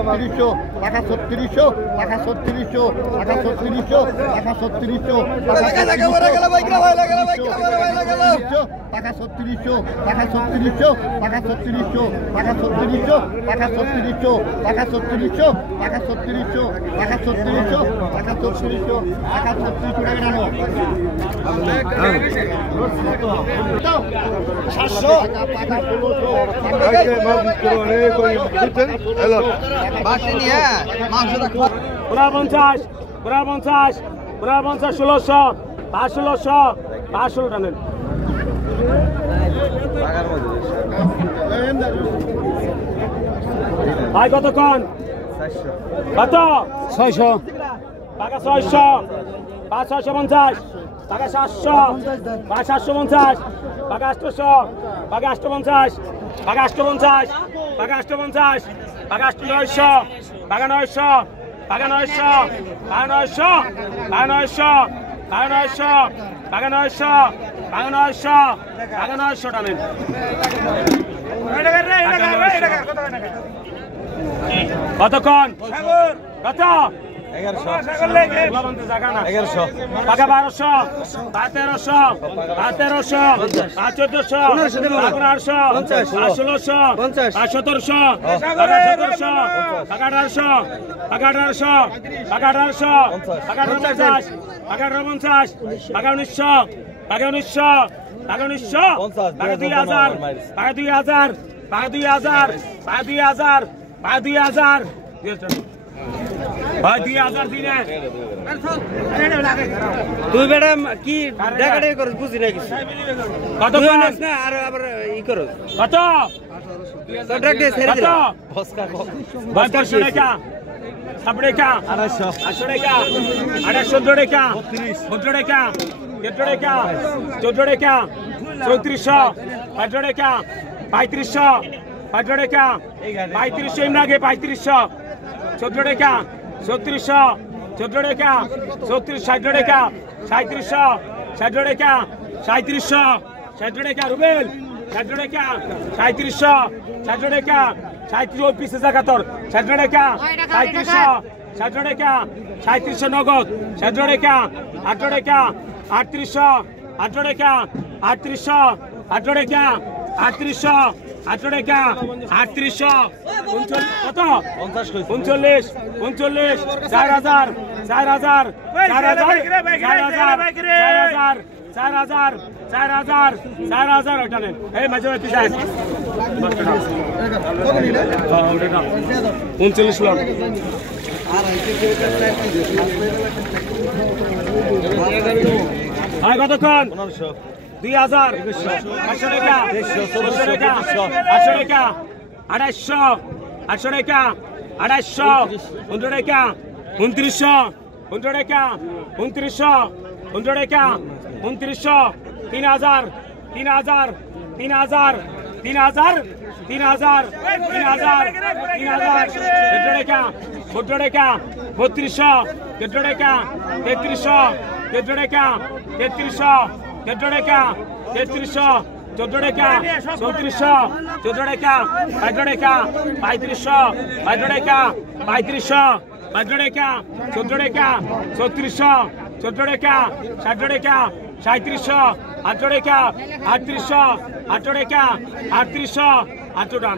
টাকা 3600 টাকা 3600 টাকা 3600 টাকা 3600 টাকা 3600 টাকা 3600 টাকা 3600 টাকা 3600 টাকা 3600 টাকা 3600 টাকা 3600 টাকা 3600 টাকা 3600 টাকা 3600 টাকা 3600 টাকা নাও 700 টাকা 1600 টানেন ভাই কতক্ষণ কত 600 টাকা 600 550 টাকা 700 টাকা 750 টাকা 800 টাকা 850 টাকা 850 টাকা 850 টাকা 900 টাকা 900 টাকা 900 টাকা 900 টাকা 900 টাকা 900 টাকা 900 টাকা 900 টাকা 900 টানেন কতক্ষণ কত 1100 টাকা 1200 টাকা 1300 টাকা 1400 টাকা 1600 টাকা 1700 টাকা 1800 টাকা 1800 টাকা 1800 টাকা 1950 টাকা 1950 টাকা 1900 টাকা 1900 টাকা 1900 টাকা 2000 টাকা 2000 টাকা 2000 টাকা 2000 টাকা 2000 ভাই 2000 দিনে তুই বেটা কি ডাকাডাকি করছ বুঝি না কিছু কত মাস না আর আবার ই করছ কত তো ডাক দে ছেড়ে দে বসকা ভাই 500 টাকা সাবড়ে কা 800 টাকা 814 টাকা 32 টাকা 13 টাকা 14 টাকা 3400 15 টাকা 3500 15 টাকা 3500 এমন আগে 3500 14 টাকা 3600 14 টাকা 36 60 টাকা 3700 60 টাকা 3700 60 টাকা রুবেল 60 টাকা 3700 60 টাকা 37 পিস জাকাতর 60 টাকা 3700 60 টাকা 3700 নগদ 60 টাকা 8 টাকা 3800 8 টাকা 3800 8 টাকা 3800 8 টাকা 3800 কত 39 39 4000 4000 4000 ওটা নেন এই মাঝে পিছায় 39 লাখ আর কতক্ষণ 2000 500 টাকা 500 টাকা 800 টাকা 800 800 টাকা 800 15 টাকা 2900 15 টাকা 2900 15 টাকা 2900 3000 3000 3000 3000 3000 3000 14 টাকা 3200 14 টাকা 3300 14 টাকা 3300 14 টাকা 3300 14 টাকা 3400 14 টাকা 15 টাকা 3500 15 টাকা 3500 15 টাকা 14 টাকা 3600 14 টাকা 60 টাকা 3700 8 টাকা 3800 8 টাকা 3800 8 টাকা